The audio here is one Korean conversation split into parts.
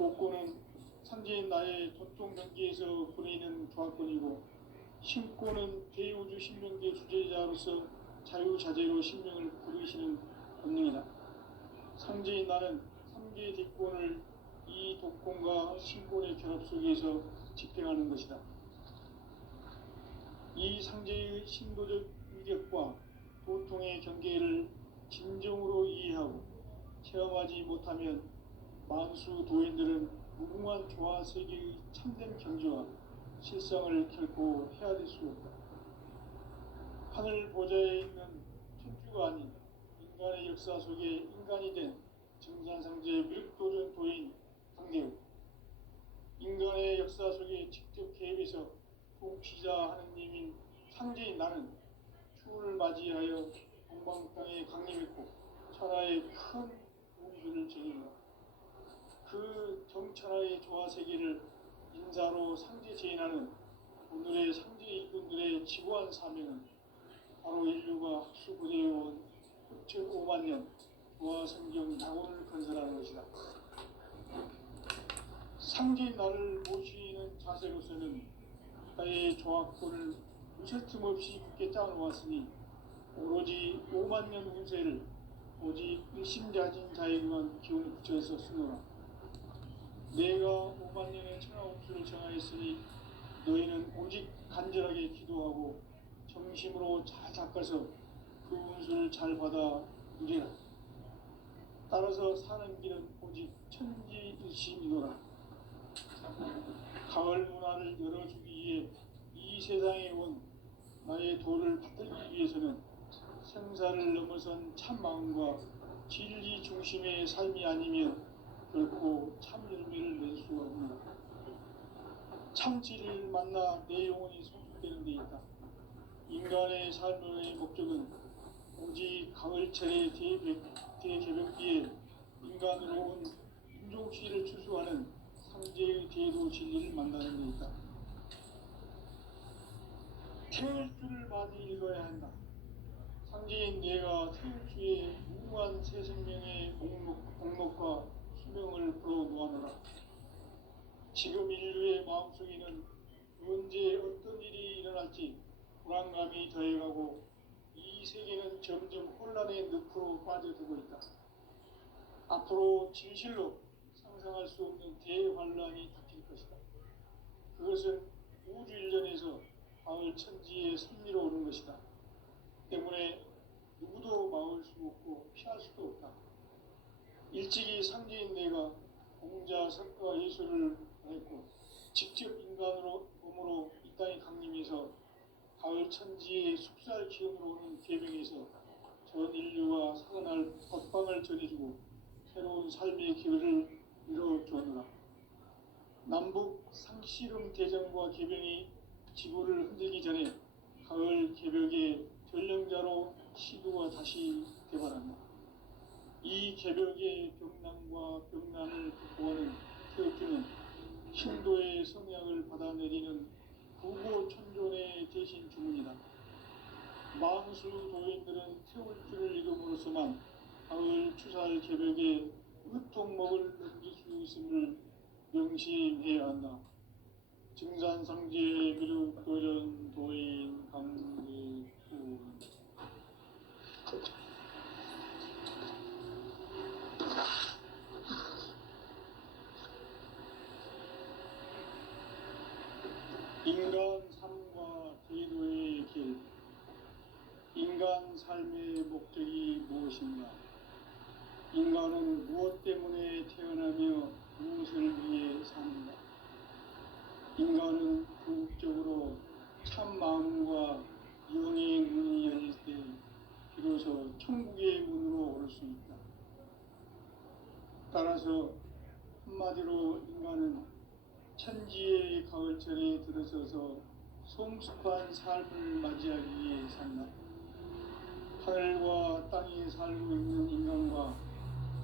복권은 상제인 나의 도통 경기에서 보내는 조합권이고, 신권은 대우주 신명계 주제자로서 자유자재로 신명을 부르시는 권능이다. 상제인 나는 3개 대권을 이 독권과 신권의 결합 속에서 집행하는 것이다. 이 상제의 신도적 위력과 도통의 경계를 진정으로 이해하고 체험하지 못하면 만수 도인들은 무궁한 조화 세계의 참된 경지와 실상을 결코 헤아릴 수 없다. 하늘 보좌에 있는 천주가 아닌 인간의 역사 속에 인간이 된 정산상제 위력도전 도인 강대우, 인간의 역사 속에 직접 개입해서 통치자 하느님인 상제인 나는 추운을 맞이하여 동방 땅에 강림했고 천하의 큰 우주를 정의했다. 그 정천하의 조화 세계를 인사로 상제 제인하는 오늘의 상제 일꾼들의 지고한 사명은 바로 인류가 학수고대해온 6,500만 년 조화 성경 낙원을 건설하는 것이다. 상제인 나를 모시는 자세로서는 나의 조합권을 무쇠 틈 없이 굳게 짜놓았으니 오로지 5만 년 운세를 오직 일심자진 자에게만 기운을 붙여서 쓰노라. 내가 5만 년의 천하운수를 정하였으니 너희는 오직 간절하게 기도하고 정심으로 잘 닦아서 그 운수를 잘 받아 누리라. 따라서 사는 길은 오직 천지일심이노라. 가을 문화를 열어주기 위해 이 세상에 온 나의 도를 받들기 위해서는 생사를 넘어선 참 마음과 진리 중심의 삶이 아니면 결코 참 열매를 낼 수가 없노라. 참지를 만나 내 영혼이 성숙되는 데 있다. 인간의 삶의 목적은 오직 가을철의 대개벽기에 인간으로 온 인종시를 추수하는 상제의 대도 진리를 만나는 데 있다. 태울 줄을 많이 읽어야 한다. 상제인 내가 태울 주의 무궁한 새 생명의 목록과 수명을 불어놓아노라. 지금 인류의 마음속에는 언제 어떤 일이 일어날지 불안감이 더해가고 이 세계는 점점 혼란의 늪으로 빠져들고 있다. 앞으로 진실로 상상할 수 없는 대환란이 닥칠 것이다. 그것은 우주 일전에서 가을 천지의 섭리로 오는 것이다. 때문에 누구도 막을 수 없고 피할 수도 없다. 일찍이 상제인 내가 공자, 석가, 예수를 했고 직접 인간으로 몸으로 이 땅에 강림해서 가을 천지의 숙살 기운으로 오는 계명에서 전 인류가 살아날 법방을 전해주고 새로운 삶의 기회를 이뤄주었노라. 남북 상씨름 대전과 개병이 지구를 흔들기 전에 가을 개벽의 전령자로 시두가 다시 개발한다. 이 개벽의 병난과 병난을 극복하는 태극기는 신도의 성약을 받아내리는 구고천존의 대신 주문이다. 만수 도인들은 태울 줄을 이름으로서만 가을 추살 개벽에 으통목을 넘길 수 있음을 명심해야 한다. 증산상제 미륵도전 도인 강대우. 인간 삶과 제도의 길. 인간 삶의 목적이 무엇인가? 인간은 무엇 때문에 태어나며 무엇을 위해 사는가? 인간은 궁극적으로 참 마음과 영의 문이 열릴 때 비로소 천국의 문으로 오를 수 있다. 따라서 한마디로 인간은 천지의 가을철에 들어서서 성숙한 삶을 맞이하기 위해 산다. 하늘과 땅에 살고 있는 인간과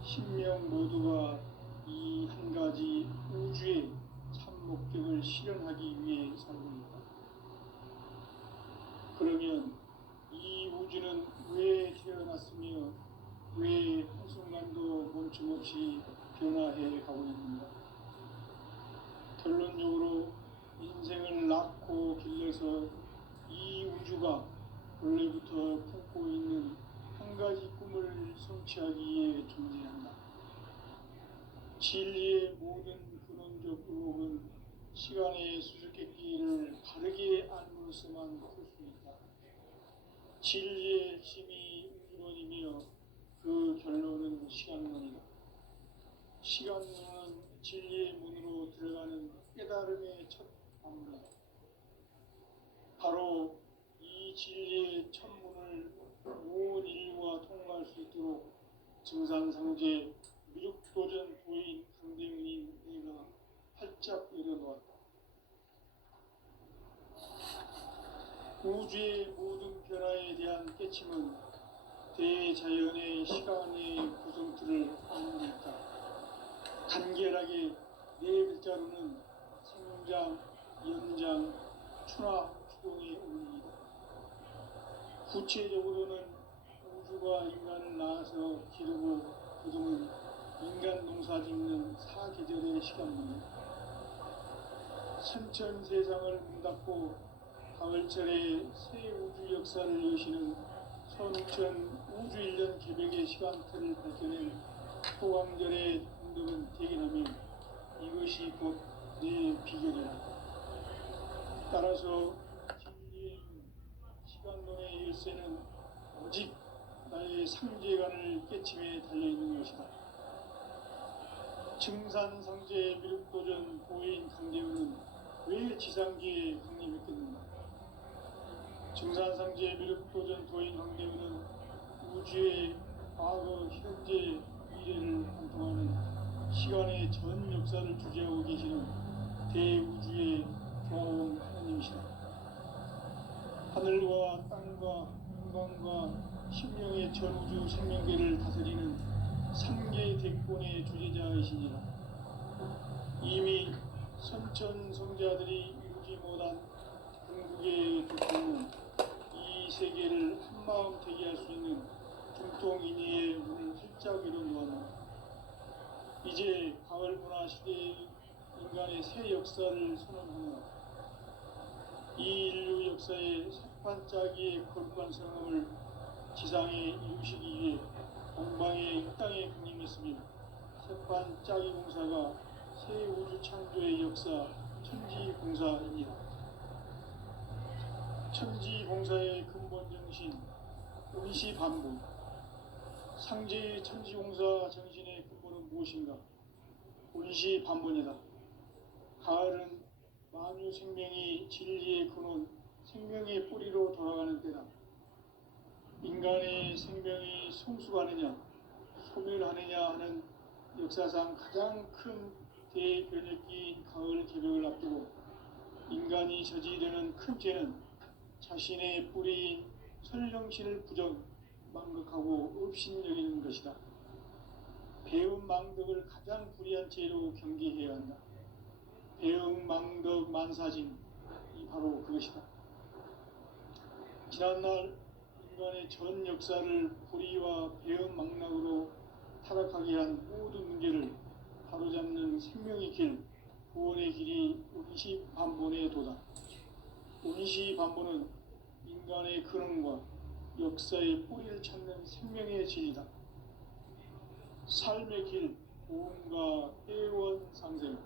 신명 모두가 이 한 가지 우주의 참 목적을 실현하기 위해 살고 있다. 그러면 이 우주는 왜 태어났으며 왜 한순간도 멈춤없이 변화해 가고 있는가? 진리의 모든 근원적 의혹은 시간의 수수께끼를 바르게 알므로서만 풀 수 있다. 진리의 핵심이 우주론이며 그 결론은 시간론이다. 시간론은 진리의 문으로 들어가는 깨달음의 첫 방문이다. 바로 이 진리의 첫 문을 온 인류가 통과할 수 있도록 증산상제 미륵도전 도인 강대문인 내가 활짝 열어놓았다. 우주의 모든 변화에 대한 깨침은 대자연의 시간의 구성틀을 안고 있다. 간결하게 네 글자로는 생장, 연장, 추나, 추동의 원리이다. 구체적으로는 우주가 인간을 낳아서 기르고 거두는 인간 농사 짓는 사계절의 시간입니다. 선천 세상을 문닫고 가을철에 새 우주 역사를 여시는 선천 우주 1년 개백의 시간틀을 밝혀낸 소강절의 운동은 대견하며 이것이 곧 내 비결이다. 따라서 진리의 시간론의 열쇠는 오직 나의 상제관을 깨침에 달려있는 것이다. 증산상제 미륵도전 보인 강대우는 왜 지상기에 강림했겠는가? 증산상제 미륵도전 도인 강대우는 우주의 과거, 현재, 미래를 관통하는 시간의 전 역사를 주재하고 계시는 대우주의 조화원 하나님이시다. 하늘과 땅과 인간과 신명의 전우주 생명계를 다스리는 3개 대권의 주제자이시니라. 이미 선천성자들이 이루지 못한 궁극의 교통은 이 세계를 한마음 되게 할 수 있는 중통인의의 문을 활짝 열어놓았다. 이제 가을 문화 시대의 인간의 새 역사를 선언하며 이 인류 역사의 색반짝이의 거룩한 성함을 지상에 이루시기 위해 동방의 이 땅에 강림했으며 색반짝이 공사가 새 우주 창조의 역사 천지공사입니다. 천지공사의 근본 정신 운시반복. 상제의 천지공사 정신의 근본은 무엇인가? 운시반복이다. 가을은 만유 생명이 진리의 근원, 생명의 뿌리로 돌아가는 때다. 인간의 생명이 성숙하느냐, 소멸하느냐 하는 역사상 가장 큰 대변혁기인 가을 개벽을 앞두고 인간이 저지르는 큰 죄는 자신의 뿌리인 설령신을 부정, 망극하고 업신여기는 것이다. 배움 망덕을 가장 불의한 죄로 경계해야 한다. 배움 망덕 만사징이 바로 그것이다. 지난날 인간의 전 역사를 불의와 배움 망락으로 타락하게 한 모든 문제를 바로잡는 생명의 길, 구원의 길이 운시반본의 도다. 운시반본은 인간의 근원과 역사의 뿌리를 찾는 생명의 질이다. 삶의 길, 보험과 애원상생.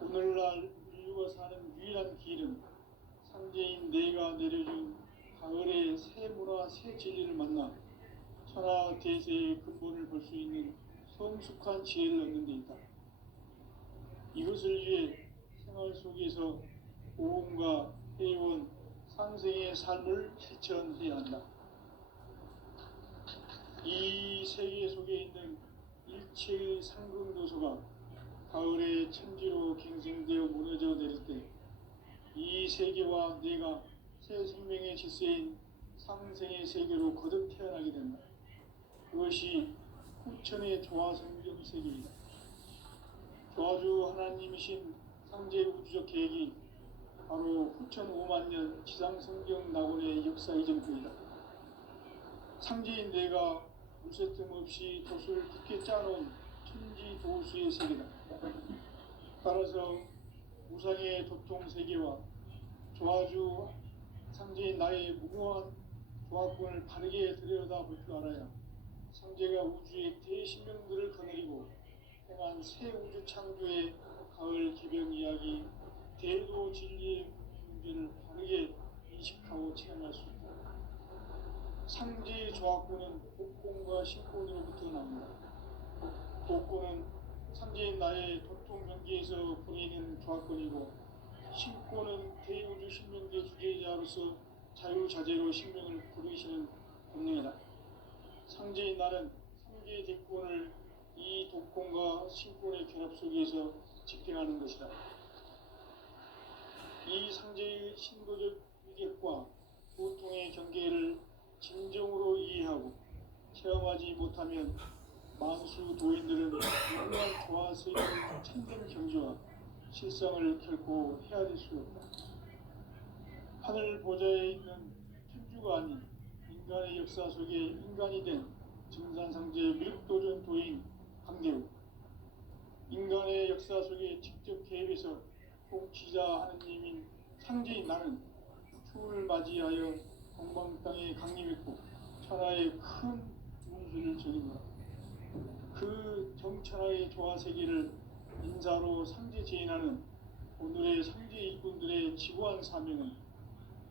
오늘날 인류가 사는 유일한 길은 상제인 내가 내려준 가을의 새 문화, 새 진리를 만나 천하 대세의 근본을 볼 수 있는 성숙한 지혜를 얻는 데 있다. 이것을 위해 생활 속에서 보험과 애원, 상생의 삶을 실천해야 한다. 이 세계 속에 있는 일체의 상승도서가 가을의 천지로 갱생되어 무너져 내릴 때 이 세계와 내가 새 생명의 질서인 상생의 세계로 거듭 태어나게 된다. 그것이 후천의 조화성경 세계이다. 조화주 하나님이신 상제 우주적 계획이 바로 후천 5만년 지상성경 낙원의 역사 이전표이다. 상제인 내가 무쇠 틈 없이 돛을 굳게 짜놓은 천지도수의 세계다. 따라서 우상의 도통 세계와 조화주 상제인 나의 무모한 조화권을 바르게 들여다볼 줄 알아야 상제가 우주의 대신명들을 거느리고 새 우주 창조의 가을 개병 이야기, 대도 진리의 문제를 바르게 인식하고 체험할 수 있다. 상제의 조합구는 복권과 신권으로부터 나옵니다. 복권은 상제의 나의 도통 경계에서 보이는 조합권이고, 신권은 대우주 신명계 주제자로서 자유자재로 신명을 부르시는 본능이다. 상제의 나는 상제의 대권을 이 독권과 신권의 결합 속에서 집행하는 것이다. 이 상제의 신도적 위격과 고통의 경계를 진정으로 이해하고 체험하지 못하면 만수 도인들은 무궁한 조화 세계의 참된 경지와 실상을 결코 헤아릴 수 없다. 하늘 보좌에 있는 천주가 아닌 인간의 역사 속에 인간이 된 증산상제 미륵도전 도인 강대우, 인간의 역사 속에 직접 개입해서 통치자 하느님인 상제인 나는 추운을 맞이하여 동방 땅에 강림했고 천하의 큰 운수를 전입니다. 그 정천하의 조화 세계를 인사로 상제 제인하는 오늘의 상제 일꾼들의 지고한 사명은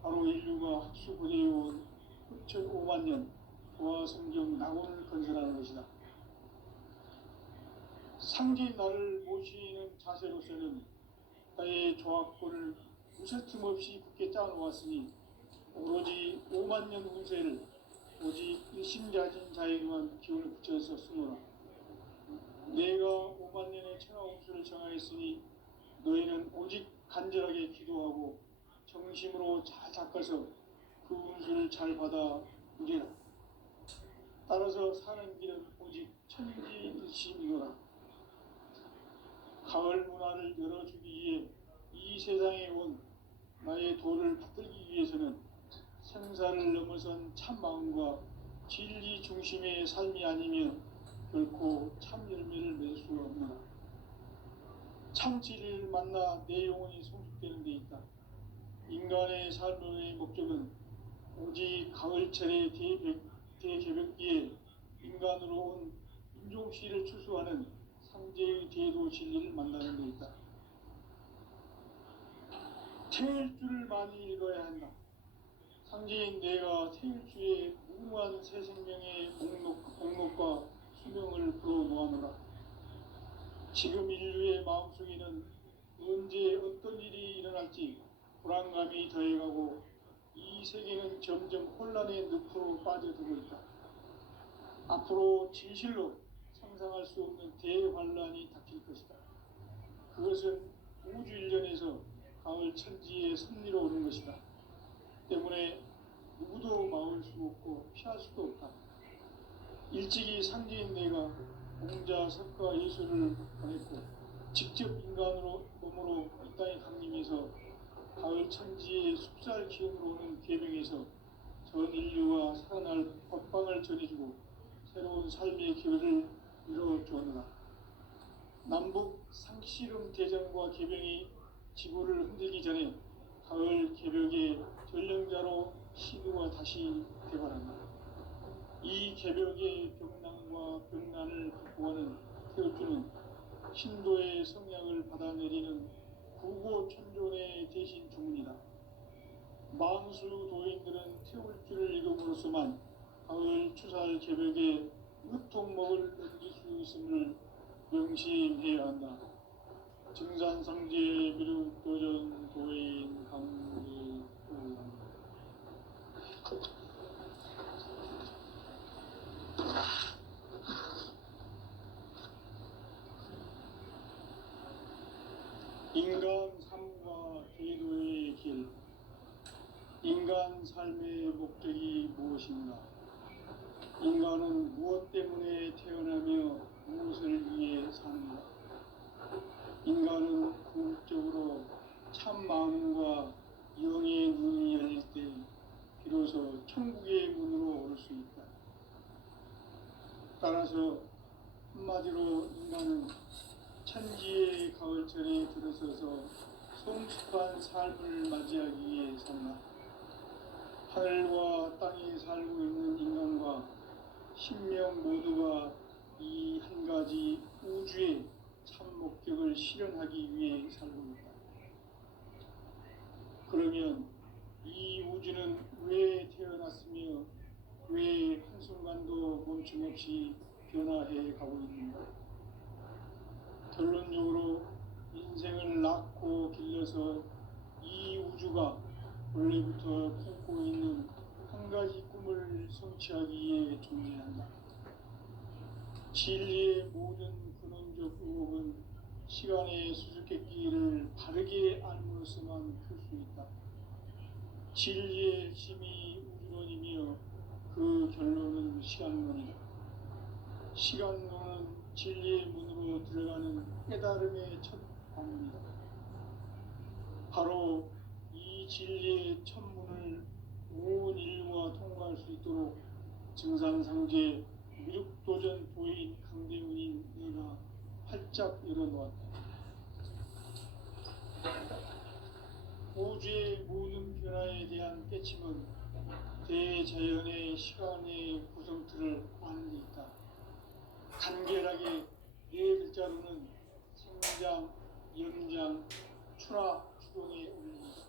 바로 인류가 학수 고대해온 흑천 5만 년 조화 성경 낙원을 건설하는 것이다. 상제인 나를 모시는 자세로서는 나의 조합권을 무설틈 없이 굳게 짜놓았으니 오로지 5만 년 운세를 오직 일심자진 자에게만 기운을 붙여서 쓰노라. 내가 5만 년의 천하 운수를 정하였으니 너희는 오직 간절하게 기도하고 정심으로 잘 닦아서 그 운수를 잘 받아 누리라. 따라서 사는 길은 오직 천지일심이노라. 가을 문화를 열어주기 위해 이 세상에 온 나의 도를 받들기 위해서는 생사를 넘어선 참 마음과 진리 중심의 삶이 아니면 결코 참 열매를 맺을 수가 없노라. 참 진리를 만나 내 영혼이 성숙되는 데 있다. 인간의 삶의 목적은 오직 가을철의 대개벽기에 인간으로 온 인종씨를 추수하는 상제의 대도 진리를 만나는 데 있다. 태일 줄을 많이 읽어야 한다. 상제인 내가 태일주의 무궁한 새 생명의 목록과 수명을 불어모아노라. 지금 인류의 마음속에는 언제 어떤 일이 일어날지 불안감이 더해가고 이 세계는 점점 혼란의 늪으로 빠져들고 있다. 앞으로 진실로 상상할 수 없는 대환란이 닥칠 것이다. 그것은 우주 일련에서 가을 천지의 섭리로 오는 것이다. 때문에 누구도 막을 수 없고 피할 수도 없다. 일찍이 상제인 내가 공자, 석가, 예수를 보냈고 직접 인간으로 몸으로 이 땅에 강림해서 가을 천지의 숲살 기운으로 오는 계명에서 전 인류가 살아날 법방을 전해주고 새로운 삶의 기회를 이뤄주었노라. 남북 상씨름 대전과 개병이 지구를 흔들기 전에 가을 개벽의 전령자로 신우가 다시 대발한다. 이 개벽의 병난과 병난을 극복하는 태우주는 신도의 성향을 받아내리는 구고천존의 대신 주문이다. 만수 도인들은 태울주를 읽음으로써만 가을 추살 개벽에 으통목을 넘길 수 있음을 명심해야 한다. 증산상제 미륵도전 도인 강제우. 인간 삶과 계도의 길. 인간 삶의 목적이 무엇인가? 인간은 무엇 때문에 태어나며 무엇을 위해 사는가? 인간은 궁극적으로 참 마음과 영의 눈이 열릴 때 비로소 천국의 문으로 올 수 있다. 따라서 한마디로 인간은 천지의 가을철에 들어서서 성숙한 삶을 맞이하기 위해 산다. 하늘과 땅에 살고 있는 인간과 신명 모두가 이 한 가지 우주의 것을 실현하기 위해 살고 있다. 그러면 이 우주는 왜 태어났으며 왜 한순간도 멈춤없이 변화해 가고 있는가? 결론적으로 인생을 낳고 길러서 이 우주가 원래부터 품고 있는 한 가지 꿈을 성취하기 위해 존재한다. 진리의 모든 근원적 의혹은 시간의 수수께끼를 바르게 알므로서만 풀 수 있다. 진리의 핵심이 우주론이며 그 결론은 시간론이다. 시간론은 진리의 문으로 들어가는 깨달음의 첫 방문이다. 바로 이 진리의 첫 문을 온 인류가 통과할 수 있도록 증산상제 미륵도전 도인 강대문인 내가 활짝 열어놓았다. 우주의 모든 변화에 대한 깨침은 대자연의 시간의 구성틀을 아는 데 있다. 간결하게 네 글자로는 생장, 연장, 추락, 추동에 올립니다.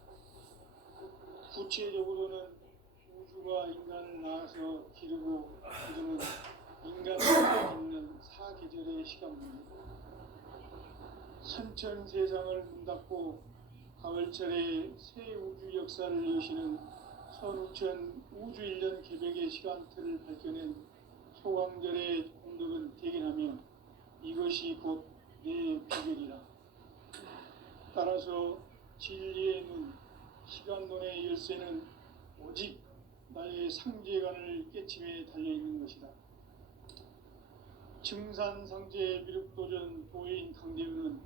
구체적으로는 우주가 인간을 낳아서 기르고 기르는 인간을 있는 사계절의 시간입니다. 선천 세상을 문 닫고 가을철에 새 우주 역사를 여시는 선우천 우주 1년 개벽의 시간틀을 밝혀낸 소강절의 공덕은 대견하며 이것이 곧 내 비결이라. 따라서 진리의 눈, 시간론의 열쇠는 오직 나의 상제관을 깨침에 달려있는 것이다. 증산상제 미륵도전 도인 강대우는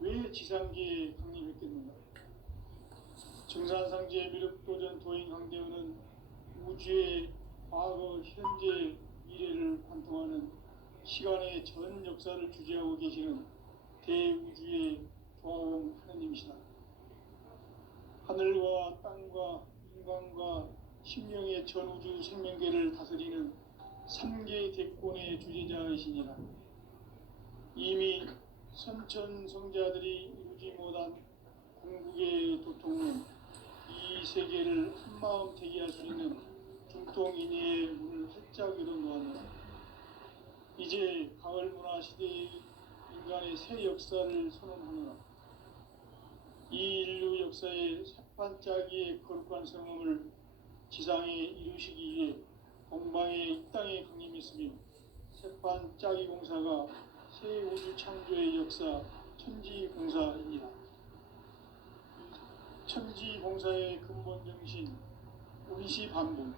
왜 지상계에 강림했겠는가? 증산상제 미륵도전 도인 강대우는 우주의 과거, 현재, 미래를 관통하는 시간의 전 역사를 주재하고 계시는 대우주의 조화원 하느님이시다. 하늘과 땅과 인간과 심령의 전우주 생명계를 다스리는 3개 대권의 주재자이시니라. 이미 선천성자들이 이루지 못한 궁극의 도통은 이 세계를 한마음 대기할 수 있는 중통인의의 문을 활짝 열어놓았노라. 이제 가을 문화 시대의 인간의 새 역사를 선언하노라. 이 인류 역사의 새반짝이의 거룩한 성음을 지상에 이루시기 위해 동방의 이 땅에 강림했으며 새반짝이 공사가 새 우주 창조의 역사 천지공사입니다. 천지공사의 근본 정신 운시반본.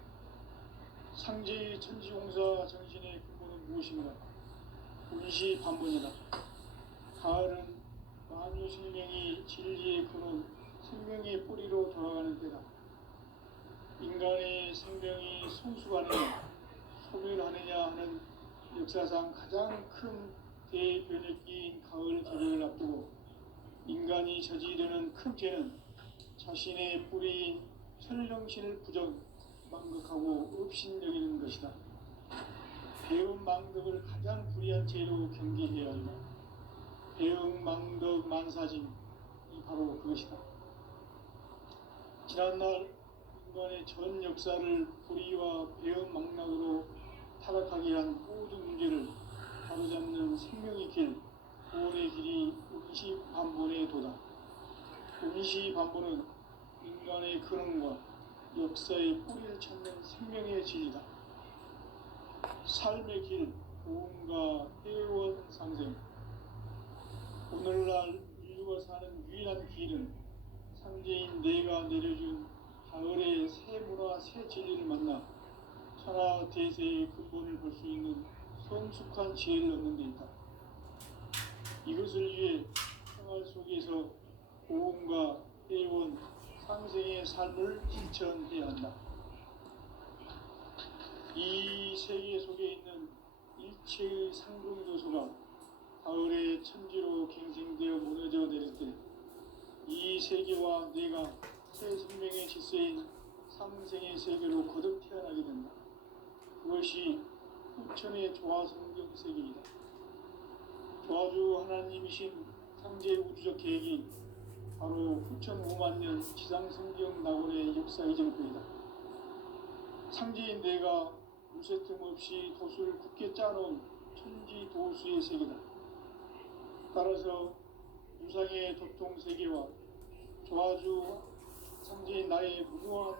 상제의 천지공사 정신의 근본은 무엇인가? 운시반본이다. 가을은 만유 생명이 진리의 근원, 생명의 뿌리로 돌아가는 때다. 인간의 생명이 성숙하느냐, 소멸하느냐 하는 역사상 가장 큰 대변혁기인 가을 개벽을 앞두고 인간이 저지르는 큰 죄는 자신의 뿌리인 천령신을 부정, 망극하고 업신여기는 것이다. 배움 망덕을 가장 불의한 죄로 경계해야 한다. 배움 망덕 만사짐이 바로 그것이다. 지난날 인간의 전 역사를 불의와 배움 망락으로 타락하게 한 모든 문제를 바로잡는 생명의 길, 구원의 길이 운시반본의 도다. 운시반본은 인간의 근원과 역사의 뿌리를 찾는 생명의 진리다. 삶의 길, 고음과 회원 상생. 오늘날 인류가 사는 유일한 길은 상제인 내가 내려준 가을의 새 문화, 새 진리를 만나 천하 대세의 근본을 볼 수 있는 성숙한 지혜를 얻는 데 있다. 이것을 위해 생활 속에서 고음과 회원, 상생의 삶을 실천해야 한다. 이 세계 속에 있는 일체의 상승조소가 가을의 천지로 갱생되어 무너져 내릴 때 이 세계와 내가 새 생명의 질서인 상생의 세계로 거듭 태어나게 된다. 그것이 후천의 조화성경 세계이다. 조화주 하나님이신 상제 우주적 계획이 바로 9,5만 년 지상성경 낙원의 역사 이전부이다. 상제인 내가 무쇠틈 없이 도수를 굳게 짜놓은 천지 도수의 세계다. 따라서 유상의 도통 세계와 조아주 상제인 나의 무모한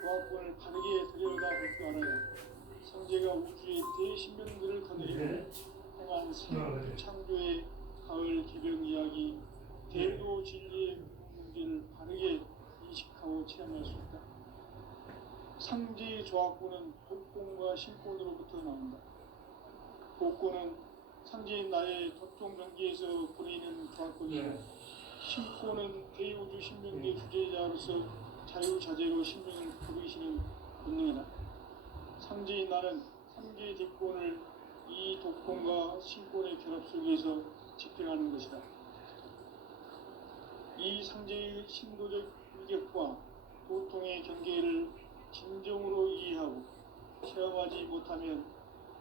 도학권을 바르게 들여다볼 줄 알아야 상제가 우주의 대신명들을 거느리고 행한 새 창조의 가을 개병 이야기, 대도 진리의 문제를 바르게 인식하고 체험할 수 있다. 상제의 조합구는 복권과 신권으로부터 나온다. 복권은 상제인 나의 도통 경기에서 부리는 조합권이고, 신권은 대우주 신명계 주제자로서 자유자재로 신명을 부르시는 본능이다. 상제인 나는 상제의 뒷권을 이 독권과 신권의 결합 속에서 집행하는 것이다. 이 상제의 신도적 위격과 도통의 경계를 진정으로 이해하고 체험하지 못하면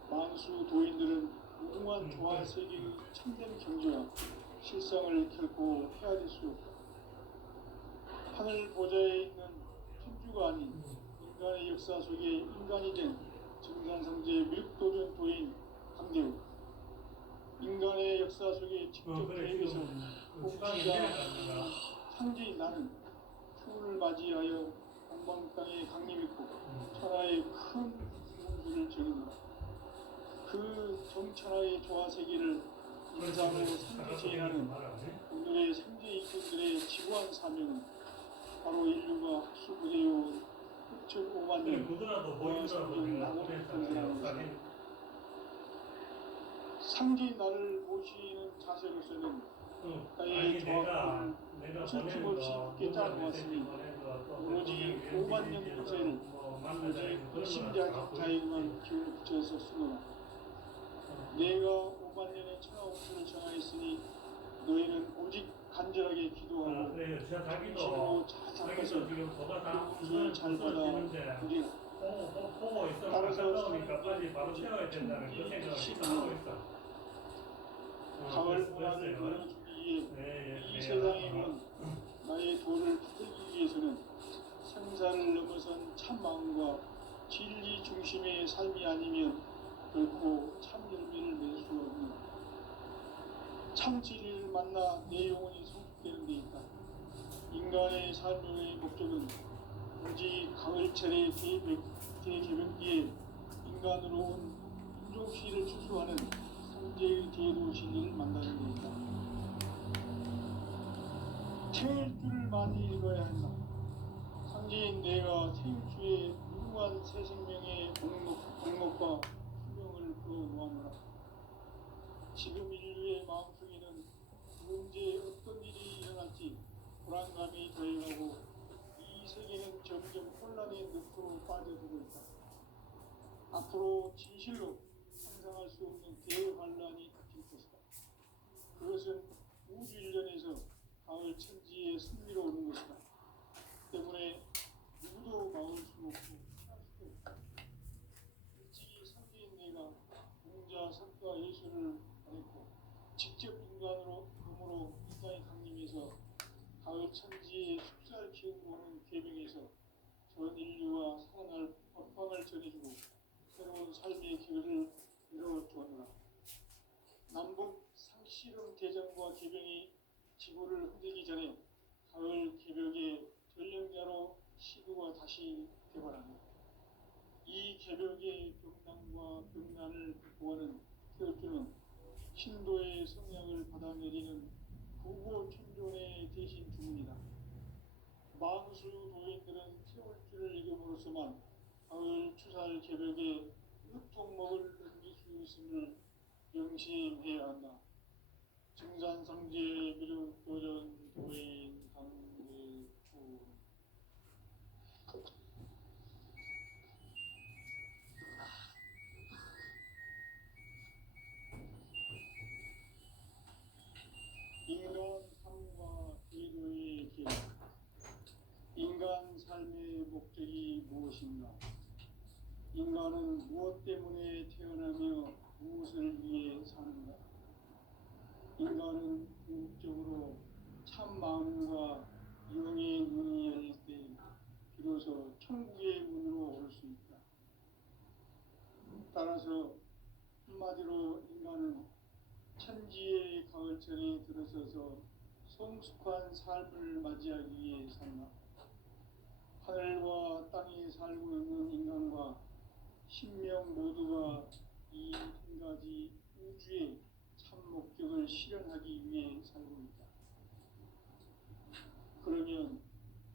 만수 도인들은 무궁한 조화 세계의 참된 경지와 실상을 결코 헤아릴 수 없다. 하늘 보좌에 있는 천주가 아닌 인간의 역사 속에 인간이 된 증산상제의 밀도전 도인 강대우, 인간의 역사 속에 직접 개입해서 공치가 상제인 나는 추운을 맞이하여 동방 땅에 강림했고 천하의 큰 공주를 정했노라. 그 정천하의 조화 세계를 인상으로 상제제하는 오늘의 상제 이권들의 지구한 사명은 바로 인류가 학수부대해온 9,5만 년 동안 성경 낙원을 건설하는 것입니다. 상제인 나를 모시는 자세로서는 나의 조합을 틈없이 굳게 짜놓았으니 오로지 5만 년 권세를 오직 일심자에게만 기운을 붙여서 쓰노라. 내가 5만 년의 천하옥수를 정하였으니 너희는 오직 간절하게 기도하고 정신으로 잘 잡아서 그 복수를 잘 받아 보리라. 따라서 가을 문화를 보여주기 위해 이 세상에 온 나의 도를 붙들기 위해서는 생사를 넘어선 참 마음과 진리 중심의 삶이 아니면 결코 참 열매를 낼 수 없는 참 진리를 만나 내 영혼이 성숙되는 데 있다. 인간의 삶의 목적은 오직 가을철의 대개벽기에 인간으로 온 인종시를 추수하는 상제의 대도신을 만나는 데 있다. 태일주를 많이 읽어야 한다. 상제인 내가 태일주의 무궁한 새 생명의 공목과 수명을 끌어놓아노라. 지금 인류의 마음속에는 언제 어떤 일이 일어날지 불안감이 더해가고 이 세계는 점점 혼란의 늪으로 빠져들고 있다. 앞으로 진실로 상상할 수 없는 대환란이 닥칠 것이다. 그것은 우주 일련에서 가을 천지의 승리로 오는 것이다. 때문에 누구도 막을 수 없고 피할 수도 없다. 일찍이 상제인 내가 공자, 석가, 예수를 보냈고 직접 인간으로 몸으로 인간이 강림해서 가을 천지의 숲살 키우고 오는 계명에서 전 인류와 살아날 법방을 전해주고 새로운 삶의 길을 이루어주었노라. 남북 상실험 대전과 개병이 지구를 흔들기 전에 가을 개벽의 전령자로 시구가 다시 개발합니다. 이 개벽의 병난과 병난을 극복하는 태울주는 신도의 성향을 받아내리는 부고 천존의 대신 주문이다. 만수 도인들은 태울주를 읽음으로써만 가을 추살 개벽에 흙통목을 넘길 수 있음을 명심해야 한다. 증산상제 미륵도전 도인 강대구. 인간 삶과 기도의 길. 인간 삶의 목적이 무엇인가? 인간은 무엇 때문에 태어나며 무엇을 위해 사는가? 인간은 궁극적으로 참 마음과 영의 문이 열릴 때 비로소 천국의 문으로 오를 수 있다. 따라서 한마디로 인간은 천지의 가을철에 들어서서 성숙한 삶을 맞이하기 위해 산다. 하늘과 땅에 살고 있는 인간과 신명 모두가 이 한 가지 우주의 참 목적을 실현하기 위해 살고 있다. 그러면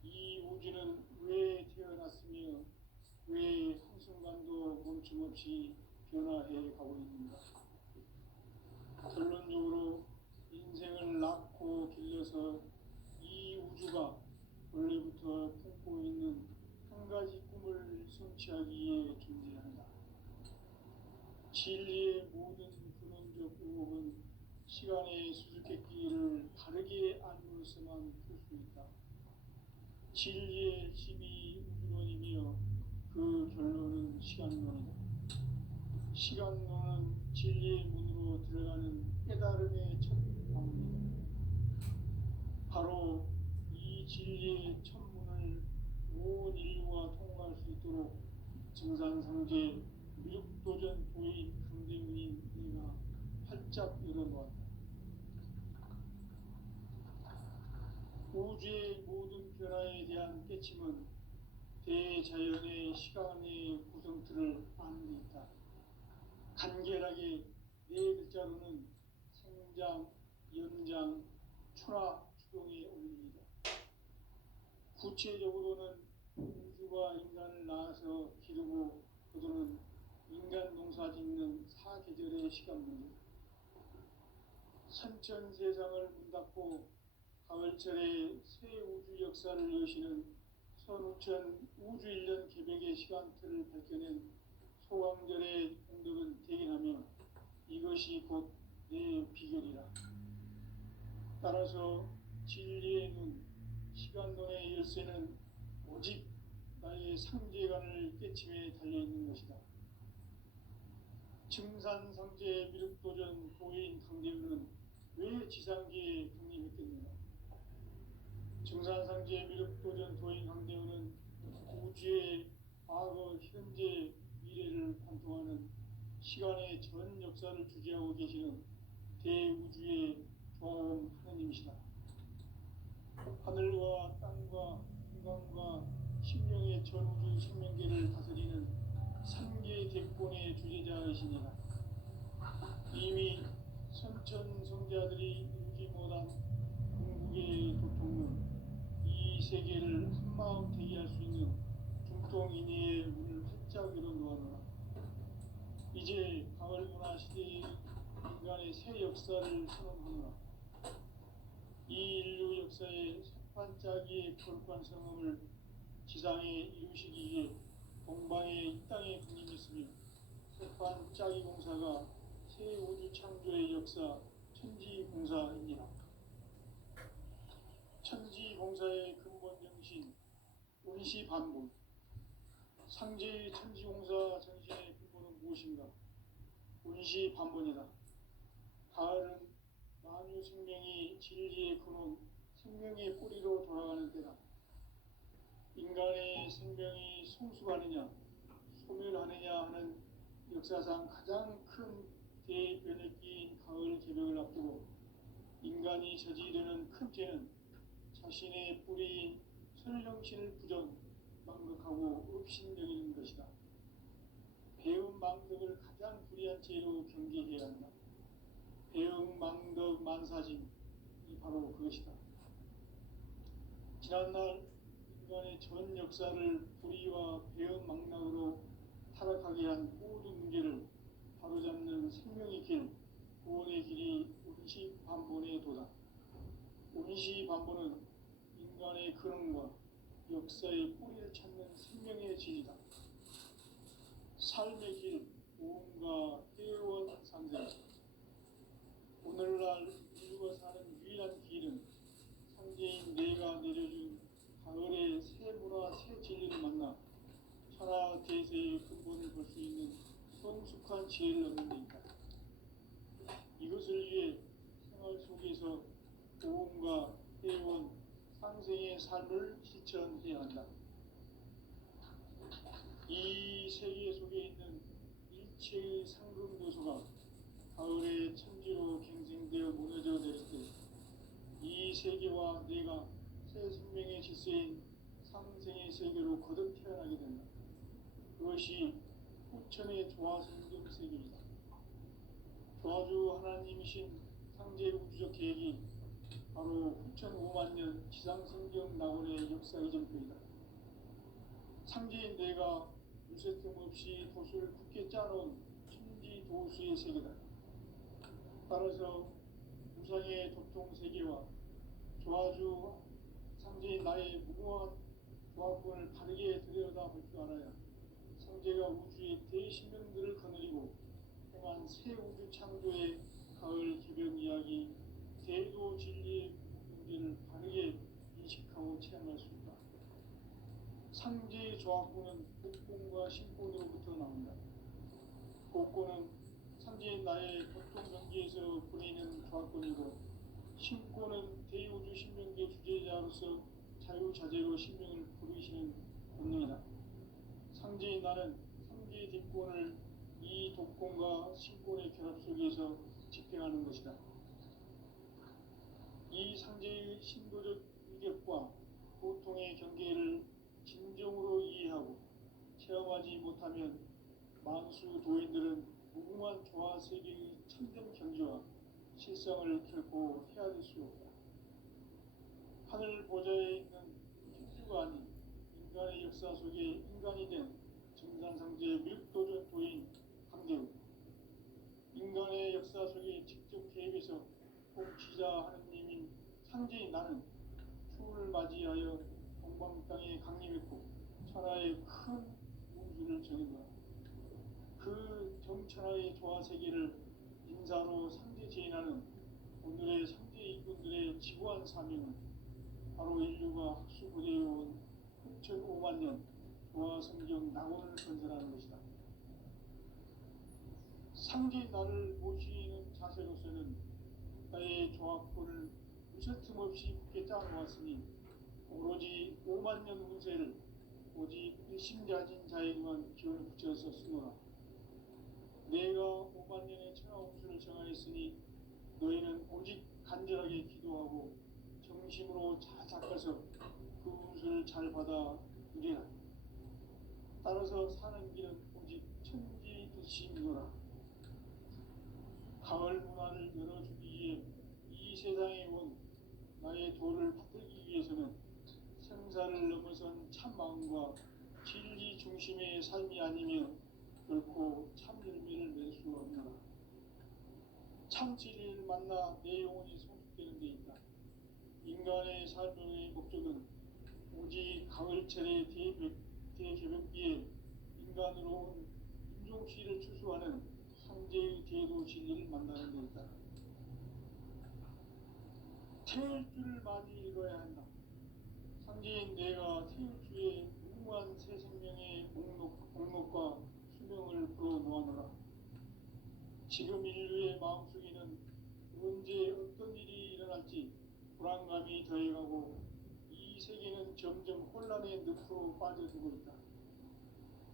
이 우주는 왜 태어났으며 왜 한순간도 멈춤없이 변화해 가고 있는가? 결론적으로 인생을 낳고 길러서 이 우주가 원래부터 품고 있는 한 가지 꿈을 성취하기 위해 존재한다. 진리의 모든 근원적 의혹은 시간의 수수께끼를 바르게 알므로서만 풀 수 있다. 진리의 힘이 우주론이며 그 결론은 시간론이다. 시간론은 진리의 문으로 들어가는 깨달음의 첫 방문이다. 바로 이 진리의 첫 문을 온 인류가 통과할 수 있도록 증산상제 미륵도전 도인 강대문인 내가 활짝 열어놓았다. 우주의 모든 변화에 대한 깨침은 대자연의 시간의 구성틀을 아는 데 있다. 간결하게 네 글자로는 생장, 연장, 추나 추동의 원리이다. 구체적으로는 우주가 인간을 낳아서 기르고 거두는 인간 농사 짓는 사계절의 시간 문제, 선천 세상을 문 닫고 가을철에 새 우주 역사를 여시는 선우천 우주 1년 개백의 시간틀을 밝혀낸 소강절의 공덕은 대견하며 이것이 곧 내 비결이라. 따라서 진리의 눈, 시간론의 열쇠는 오직 나의 상제관을 깨침에 달려있는 것이다. 증산상제 미륵도전 도인 강대우는 왜 지상계에 강림했겠는가? 증산상제 미륵도전 도인 강대우는 우주의 과거, 현재, 미래를 관통하는 시간의 전 역사를 주재하고 계시는 대우주의 조화원 하느님이시다. 하늘과 땅과 인간과 심령의 전우주 생명계를 다스리는 삼계 대권의 주제자이시니라. 이미 선천성자들이 이루지 못한 궁극의 도통은 이 세계를 한마음 대기할 수 있는 중통인의의 문을 활짝 열어놓았노라. 이제 가을 문화 시대의 인간의 새 역사를 선언하노라. 이 인류 역사의 새반짝이의 거룩한 성음을 지상에 이루시기 위해 동방의 이 땅에 군림했으며 새반짝이 공사가 새 우주 창조의 역사 천지공사입니다. 천지공사의 근본 정신 운시반본, 상제의 천지공사 정신의 근본은 무엇인가? 운시반본이다. 가을은 만유 생명이 진리의 근원, 생명의 뿌리로 돌아가는 때다. 인간의 생명이 성숙하느냐, 소멸하느냐 하는 역사상 가장 큰 대변혁기인 가을 개벽을 앞두고 인간이 저지르는 큰 죄는 자신의 뿌리인 설령신을 부정, 망극하고 업신여기는 것이다. 배움 망덕을 가장 불의한 죄로 경계해야 한다. 배움 망덕 만사진이 바로 그것이다. 지난날 인간의 전 역사를 불의와 배움 망락으로 타락하게 한 모든 문제를 바로잡는 생명의 길, 구원의 길이 운시반본의 도다. 운시반본은 인간의 근원과 역사의 뿌리를 찾는 생명의 진이다. 삶의 길, 오음과 회원 상생. 오늘날 인류가 사는 유일한 길은 상제인 내가 내려준 가을의 새 문화, 새 진리를 만나 천하 대세의 근본을 볼 수 있는 성숙한 지혜를 얻는 데 있다. 이것을 위해 생활 생활 속에서 고음과 해온 상생의 삶을 실천해야 한다. 이 세계 속에 있는 일체의 상급 요소가 가을의 천지로 갱생되어 무너져 내릴 때 이 세계와 내가 새 생명의 질서인 상생의 세계로 거듭 태어나게 된다. 그것이 후천의 조화성경 세계이다. 조화주 하나님이신 상제 우주적 계획이 바로 후천 5만 년 지상성경 낙원의 역사 이전표이다. 상제인 내가 유세틈 없이 도수를 굳게 짜놓은 천지 도수의 세계다. 따라서 우상의 도통 세계와 조화주 상제인 나의 무궁한 조합권을 바르게 들여다볼 줄 알아야 상제가 우주의 대신명들을 거느리고 행한 새 우주 창조의 가을 개벽 이야기 대도 진리의 문제를 바르게 인식하고 체험할 수 있다. 상제의 조합권은 복권과 신권으로부터 나온다. 복권은 상제인 나의 보통 경계에서 보내는 조합권이고 신권은 대우주 신명계 주제자로서 자유자재로 신명을 부르시는 본능이다. 상제인 나는 상제의 뒷권을 이 독권과 신권의 결합 속에서 집행하는 것이다. 이 상제의 신도적 위력과 고통의 경계를 진정으로 이해하고 체험하지 못하면 만수 도인들은 무궁한 조화 세계의 참된 경지와 실상을 결코 헤아릴 수 없다. 하늘 보좌에 있는 천주가 아닌 인간의 역사 속에 인간이 된 정산상제 밀도전 도인 강대우, 인간의 역사 속에 직접 개입해서 통치자 하느님인 상제인 나는 추을 맞이하여 동방 땅에 강림했고 천하의 큰 우주를 정했노라. 그 정천하의 조화 세계를 인사로 상제 제인하는 오늘의 상제 인군들의 지구한 사명은 바로 인류가 학수고대해온 6,5만 년 조화 성경 낙원을 건설하는 것이다. 상제인 나를 모시는 자세로서는 나의 조합권을 무쇠틈 없이 굳게 짜놓았으니 오로지 5만 년 운세를 오직 일심자진 자에게만 기원을 붙여서 쓰노라. 내가 5만 년의 천하운수를 정하였으니 너희는 오직 간절하게 기도하고 정심으로 잘 닦아서 그 운수를 잘 받아 누리라. 따라서 사는 길은 오직 천지 뜻이니라. 가을 문화를 열어주기 위해 이 세상에 온 나의 도를 받들기 위해서는 생사를 넘어선 참 마음과 진리 중심의 삶이 아니면 결코 참 열매를 맺을 수 없노라. 참 진리를 만나 내 영혼이 성숙되는 데 있다. 인간의 삶의 목적은 오직 가을철의 대개벽기에 인간으로 온 인종시를 추수하는 상제의 대도 진리를 만나는 데 있다. 태울 줄을 많이 읽어야 한다. 상제인 내가 태울 주의 무궁한 새 생명의 목록과 수명을 불어놓아노라. 지금 인류의 마음속에는 언제 어떤 일이 일어날지 불안감이 더해가고 이 세계는 점점 혼란의 늪으로 빠져들고 있다.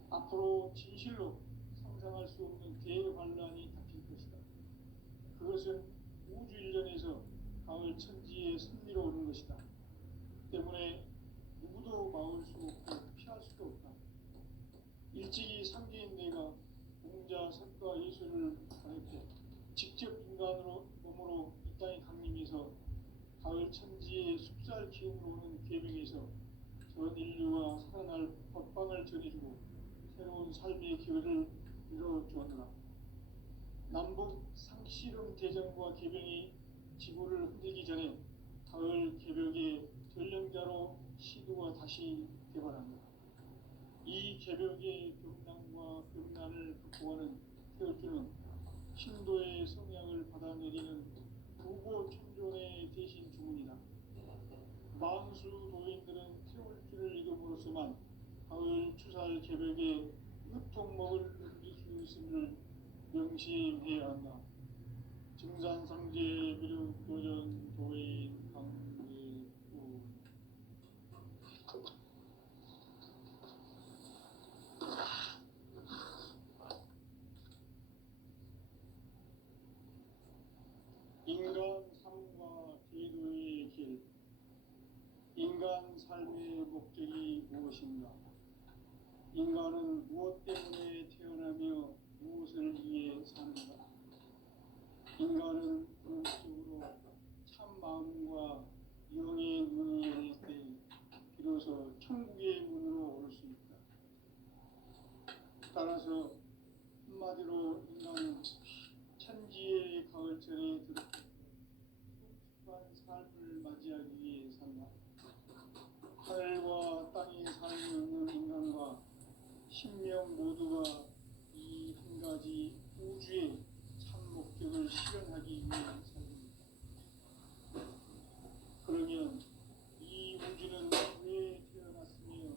앞으로 진실로 상상할 수 없는 대환란이 닥칠 것이다. 그것은 우주 일전에서 가을 천지에 승리로 오는 것이다. 때문에 누구도 막을 수 없고 피할 수도 없다. 일찍이 상제인 내가 공자, 석가, 예수를 가르쳐 직접 인간으로 몸으로 이 땅에 강림해서 가을 천지의 숲살 기운으로 오는 계명에서 전 인류와 살아날 법방을 전해주고 새로운 삶의 기회를 이뤄주었노라. 남북 상씨름 대전과 개병이 지구를 흔들기 전에 가을 개벽의 전령자로 시도가 다시 개발합니다. 이 개벽의 병난과 병난을 극복하는 태울주는 신도의 성향을 받아내리는 부고 천존의 대신 주문이다. 만수 도인들은 태울주를 읽음으로써만 가을 추살 개벽에 으통먹을 넘길 수 있음을 명심해야 한다. 즉 증산상제 미륵도전 도인 강대구 인간 삶과 기도의 길. 인간 삶의 목적이 무엇인가? 인간은 무엇 때문에 태어나며 무엇을 위해 사는가? 인간은 궁극적으로 참 마음과 영의 문을 열릴 때 비로소 천국의 문으로 오를 수 있다. 따라서 한마디로 인간은 천지의 가을철에 들어서 소중한 삶을 맞이하기 위해 산다. 하늘과 땅에 살고 있는 인간과 신명 모두가 이 한 가지 우주의 참 목적을 실현하기 위해 살립니다. 그러면 이 우주는 왜 태어났으며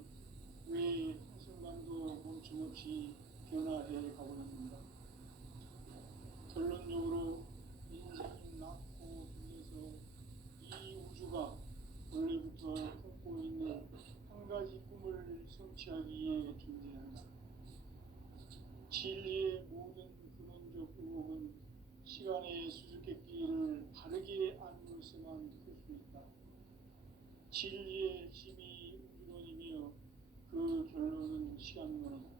왜 한순간도 멈춤없이 변화해 가고 있는가? 결론적으로 인생이 낳고 빛내서 이 우주가 원래부터 품고 있는 한 가지 꿈을 성취하기 위해 존재한다. 진리의 모든 근원적 의혹은 시간의 수수께끼를 바르게 알므로서만 풀 수 있다. 진리의 핵심이 우주론이며 그 결론은 시간론이다.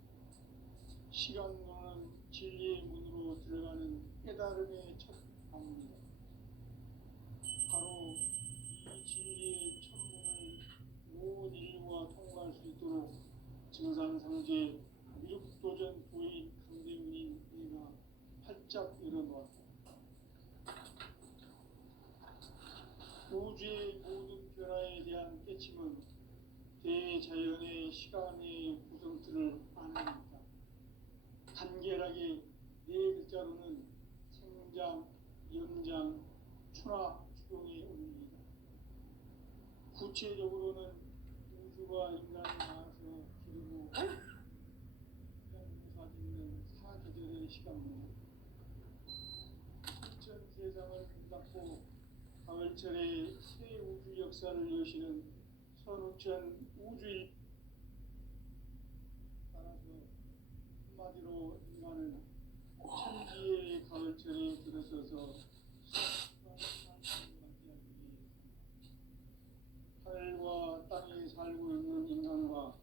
시간론은 진리의 문으로 들어가는 깨달음의 첫 방문이다. 바로 이 진리의 천문을 온 인류가 통과할 수 있도록 증산상제 미륵도전 도인 강대훈인 내가 활짝 열어놓았다. 우주의 모든 변화에 대한 깨침은 대자연의 시간의 구성틀을 아는 것이다. 간결하게 네 글자로는 생장, 연장, 추나 추동의 원리이다. 구체적으로는 우주가 인간을 낳아서 기르고 농사짓는 사계절의 시간입니다. 전 세상을 문 닫고 가을철에 새 우주 역사를 여시는 선우천 우주일. 따라서 한마디로 인간은 천지의 가을철에 들어서서 하늘과 땅에 살고 있는 인간과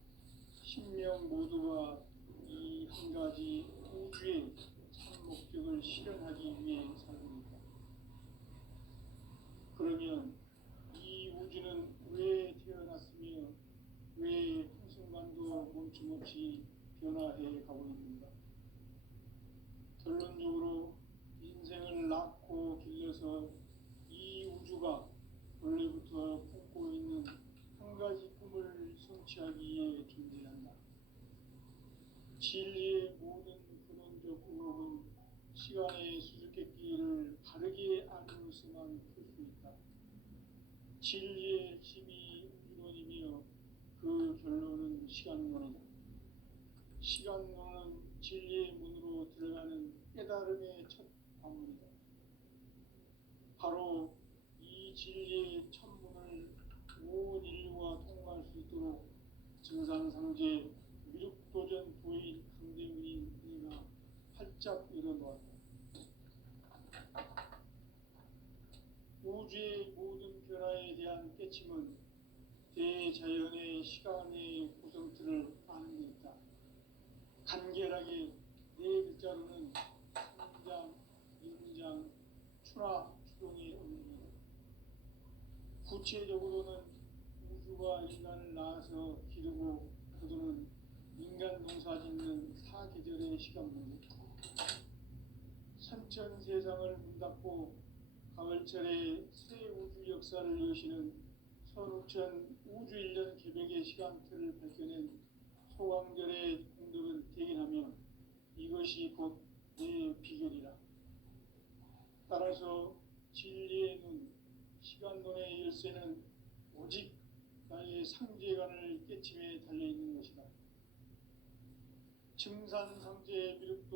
신명 모두가 이 한 가지 우주의 참 목적을 실현하기 위해 살고 있다. 그러면 이 우주는 왜 태어났으며 왜 한순간도 멈춤없이 변화해 가고 있는가? 결론적으로 인생을 낳고 길러서 이 우주가 원래부터 품고 있는 한 가지 꿈을 성취하기 위해 존재한다. 진리의 모든 근원적 의혹은 시간의 수수께끼를 바르게 알므로서만 풀 수 있다. 진리의 핵심이 우주론이며 그 결론은 시간론이다. 시간론은 진리의 문으로 들어가는 깨달음의 첫 방문이다. 바로 이 진리의 천문을 온 인류가 통과할 수 있도록 증산상제 미륵도전 도인 강대훈인 내가 활짝 열어놓았다. 우주의 모든 변화에 대한 깨침은 대자연의 시간의 구성틀을 아는 데 있다. 간결하게 네 글자로는 생장, 연장, 추나 추동의 원리이다. 구체적으로는 우주가 인간을 낳아서 기르고 거두는 인간 농사짓는 사계절의 시간입니다. 선천 세상을 문 닫고 가을철에 새 우주 역사를 여시는 선우천 우주 1년 개벽의 시간틀을 밝혀낸 소강절의 공덕을 대인하며 이것이 곧 내 비결이라. 따라서 진리의 눈, 시간론의 열쇠는 오직 나의 상제관을 깨침에 달려있는 것이다. 증산상제 미륵도